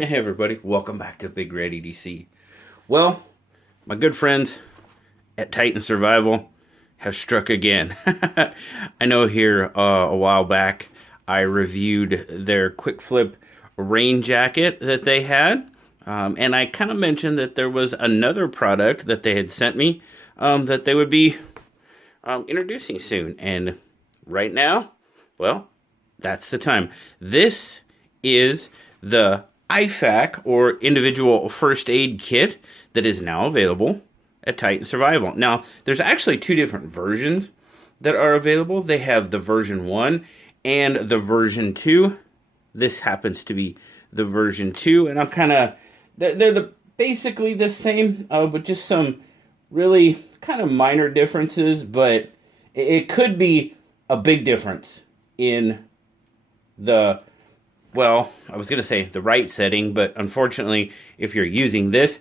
Hey everybody, welcome back to BigRedEDC. Well, my good friends at Titan Survival have struck again. I know here a while back I reviewed their quick flip rain jacket that they had, and I kind of mentioned that there was another product that they had sent me that they would be introducing soon. And right now, well, that's the time. This is the IFAK, or Individual First Aid Kit, that is now available at Titan Survival. Now, there's actually two different versions that are available. They have the version 1 and the version 2. This happens to be the version 2, and I'm kind of, they're basically the same, but just some really kind of minor differences, but it could be a big difference in the, well, I was going to say the right setting, but unfortunately, if you're using this,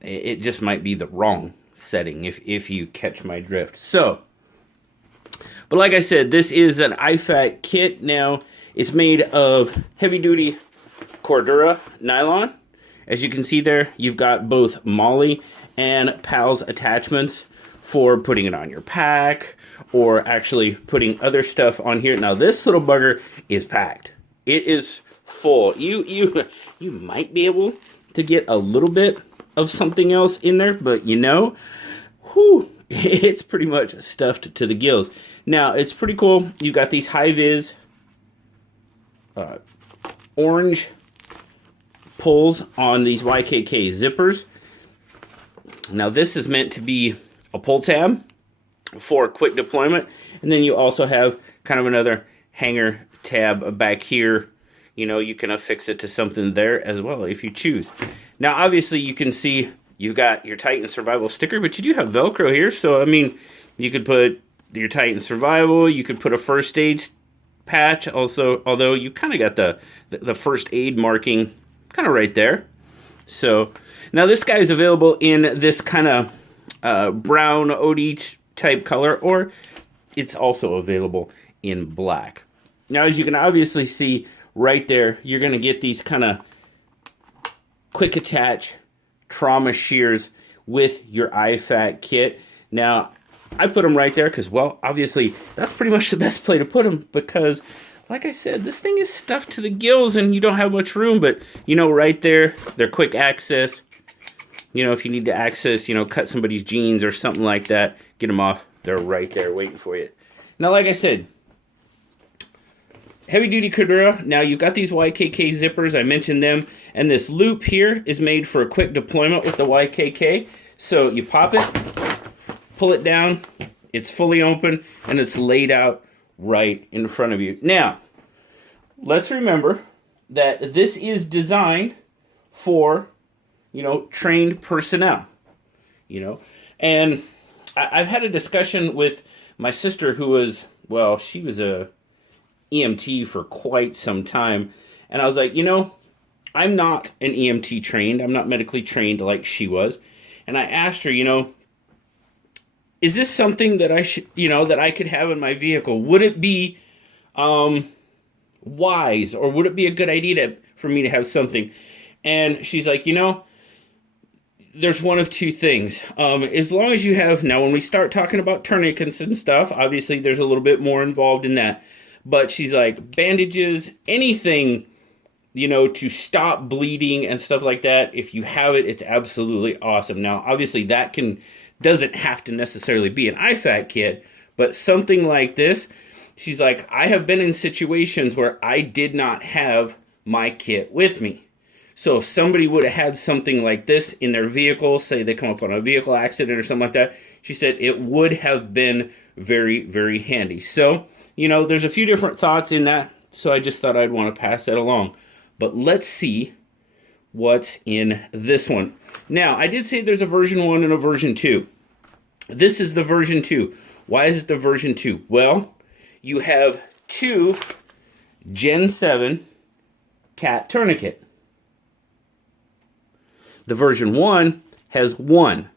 it just might be the wrong setting, if you catch my drift. So, but like I said, this is an IFAK kit. Now, it's made of heavy-duty Cordura nylon. As you can see there, you've got both MOLLE and PALS attachments for putting it on your pack, or actually putting other stuff on here. Now, this little bugger is packed. It is full. You might be able to get a little bit of something else in there, but whew, it's pretty much stuffed to the gills. Now, it's pretty cool. You got these high-vis orange pulls on these YKK zippers. Now, this is meant to be a pull tab for quick deployment, and then you also have kind of another hanger tab back here. You can affix it to something there as well if you choose. Now, obviously, you can see you've got your Titan Survival sticker, but you do have Velcro here. So, I mean, you could put your Titan Survival, you could put a first aid patch also, although you kind of got the first aid marking kind of right there. So, now this guy is available in this kind of brown OD type color, or it's also available in black. Now, as you can obviously see right there, you're going to get these kind of quick attach trauma shears with your IFAK kit. Now, I put them right there because, well, obviously, that's pretty much the best place to put them because, like I said, this thing is stuffed to the gills and you don't have much room, but, right there, they're quick access. If you need to access, cut somebody's jeans or something like that, get them off, they're right there waiting for you. Now, like I said, heavy-duty Cordura. Now, you've got these YKK zippers. I mentioned them. And this loop here is made for a quick deployment with the YKK. So you pop it, pull it down, it's fully open, and it's laid out right in front of you. Now, let's remember that this is designed for, trained personnel, And I've had a discussion with my sister who was, well, she was a EMT for quite some time, and I was like, I'm not an EMT trained, I'm not medically trained like she was, and I asked her, is this something that I should, that I could have in my vehicle? Would it be wise, or would it be a good idea for me to have something? And she's like, there's one of two things. As long as you have, now when we start talking about tourniquets and stuff, obviously there's a little bit more involved in that. But she's like, bandages, anything, to stop bleeding and stuff like that. If you have it, it's absolutely awesome. Now, obviously, that doesn't have to necessarily be an IFAK kit, but something like this, she's like, I have been in situations where I did not have my kit with me. So if somebody would have had something like this in their vehicle, say they come up on a vehicle accident or something like that, she said it would have been very, very handy. So, there's a few different thoughts in that, so I just thought I'd want to pass that along. But let's see what's in this one. Now, I did say there's a version 1 and a version 2. This is the version 2. Why is it the version 2? Well, you have two GEN-7 CAT Tourniquet. The version 1 has one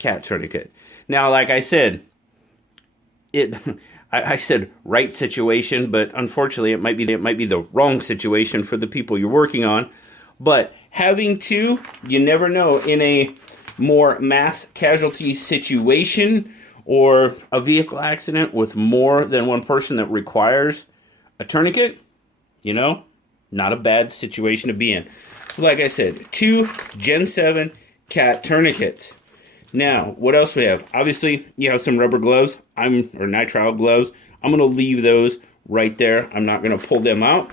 CAT Tourniquet. Now, like I said, I said right situation, but unfortunately it might be the wrong situation for the people you're working on. But having two, you never know, in a more mass casualty situation or a vehicle accident with more than one person that requires a tourniquet, you know, not a bad situation to be in. Like I said, two Gen-7 CAT tourniquets. Now, what else we have? Obviously, you have some rubber gloves, or nitrile gloves. I'm going to leave those right there. I'm not going to pull them out.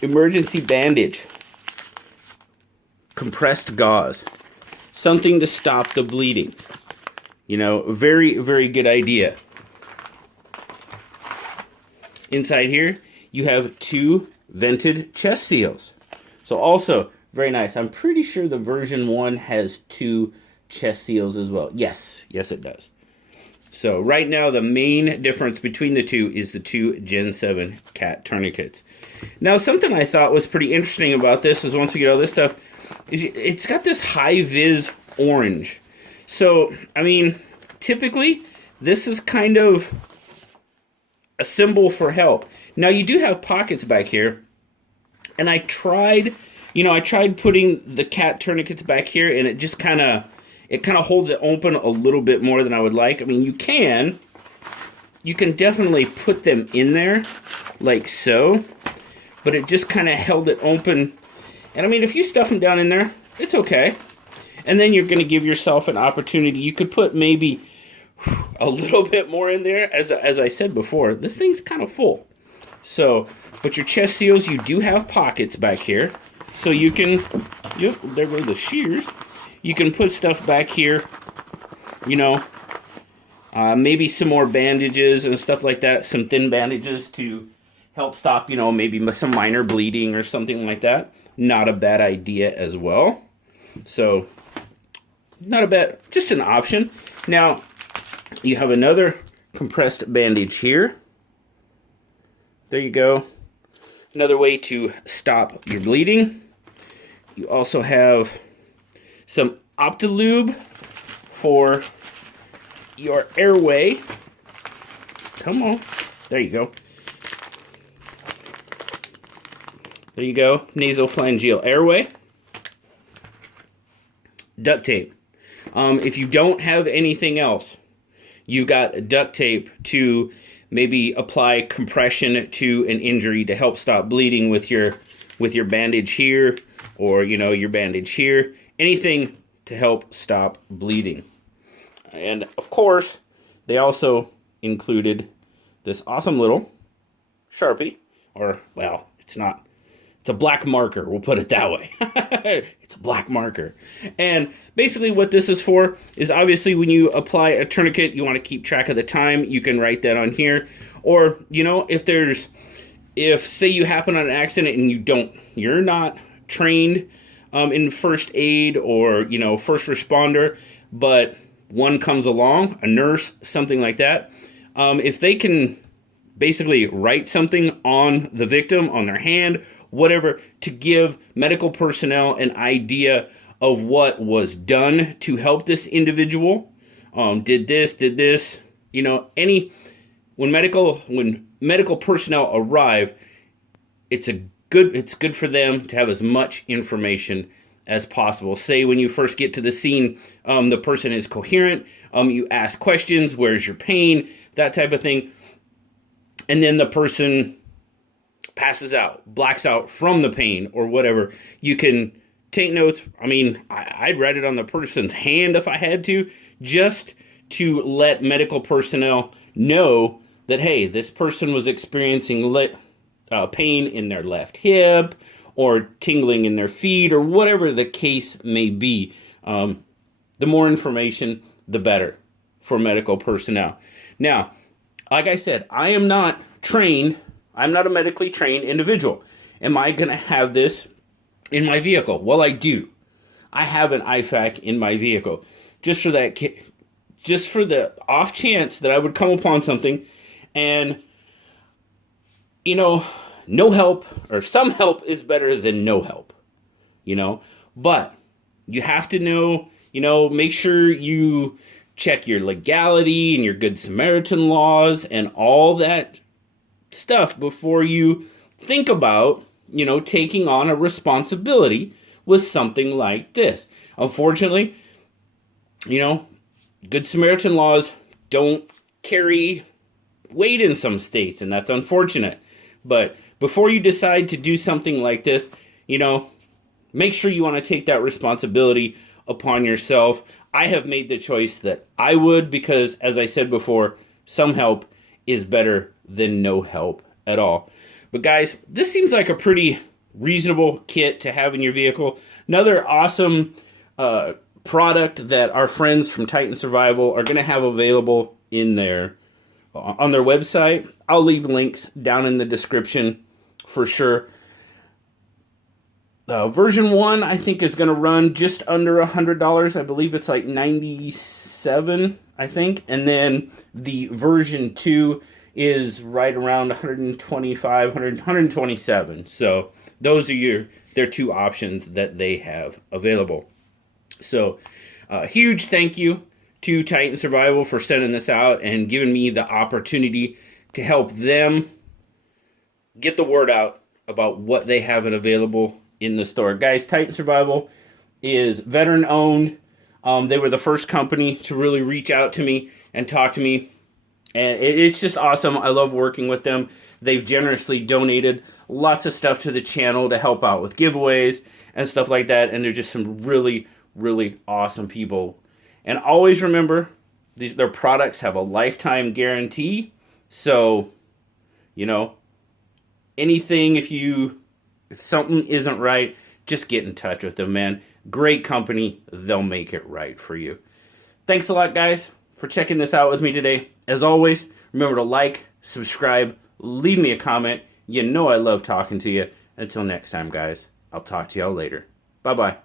Emergency bandage. Compressed gauze. Something to stop the bleeding. You know, very, very good idea. Inside here, you have two vented chest seals. So also, very nice. I'm pretty sure the version 1 has two chest seals as well. Yes, it does. So right now, the main difference between the two is the two Gen-7 CAT tourniquets. Now, something I thought was pretty interesting about this is once we get all this stuff, is it's got this high-vis orange. So, I mean, typically, this is kind of a symbol for help. Now, you do have pockets back here, and I tried putting the CAT tourniquets back here, and it just kind of holds it open a little bit more than I would like. I mean, you can definitely put them in there, like so, but it just kind of held it open. And I mean, if you stuff them down in there, it's okay. And then you're going to give yourself an opportunity. You could put maybe a little bit more in there. As I said before, this thing's kind of full. So, but your chest seals, you do have pockets back here. So you can, yep, there go the shears. You can put stuff back here, you know, maybe some more bandages and stuff like that. Some thin bandages to help stop, you know, maybe some minor bleeding or something like that. Not a bad idea as well. So, not a bad, just an option. Now, you have another compressed bandage here. There you go. Another way to stop your bleeding. You also have some Optilube for your airway. Come on. There you go. There you go. Nasopharyngeal airway. Duct tape. If you don't have anything else, you've got duct tape to maybe apply compression to an injury to help stop bleeding with your bandage here, or you know, your bandage here. Anything to help stop bleeding. And of course, they also included this awesome little Sharpie, or well, it's not. It's a black marker, we'll put it that way. It's a black marker. And basically what this is for is obviously when you apply a tourniquet, you want to keep track of the time. You can write that on here. Or, you know, if say you happen on an accident and you're not trained in first aid or, you know, first responder, but one comes along, a nurse, something like that, if they can basically write something on the victim, on their hand, whatever, to give medical personnel an idea of what was done to help this individual. Did this, you know, when medical personnel arrive, it's good for them to have as much information as possible. Say when you first get to the scene, the person is coherent, you ask questions, where's your pain, that type of thing, and then the person passes out, blacks out from the pain or whatever. You can take notes. I mean, I'd write it on the person's hand if I had to, just to let medical personnel know that, hey, this person was experiencing pain in their left hip or tingling in their feet or whatever the case may be. The more information, the better for medical personnel. Now, like I said, I am not trained. I'm not a medically trained individual. Am I going to have this in my vehicle? Well, I do. I have an IFAK in my vehicle. Just for the off chance that I would come upon something and, you know, no help or some help is better than no help, you know. But you have to know, you know, make sure you check your legality and your Good Samaritan laws and all that stuff before you think about, you know, taking on a responsibility with something like this. Unfortunately, you know, Good Samaritan laws don't carry weight in some states, and that's unfortunate. But before you decide to do something like this, you know, make sure you want to take that responsibility upon yourself. I have made the choice that I would because, as I said before, some help is better than no help at all. But guys, this seems like a pretty reasonable kit to have in your vehicle. Another awesome product that our friends from Titan Survival are going to have available in their on their website. I'll leave links down in the description for sure. Version 1, I think, is going to run just under $100. I believe it's like $97, I think. And then the version 2 is right around 125, 127. So those are their two options that they have available. So huge thank you to Titan Survival for sending this out and giving me the opportunity to help them get the word out about what they have available in the store. Guys, Titan Survival is veteran owned. They were the first company to really reach out to me and talk to me. And it's just awesome. I love working with them. They've generously donated lots of stuff to the channel to help out with giveaways and stuff like that. And they're just some really, really awesome people. And always remember, their products have a lifetime guarantee. So, you know, anything, if something isn't right, just get in touch with them, man. Great company. They'll make it right for you. Thanks a lot, guys, for checking this out with me today. As always, remember to like, subscribe, leave me a comment. You know I love talking to you. Until next time, guys, I'll talk to y'all later. Bye-bye.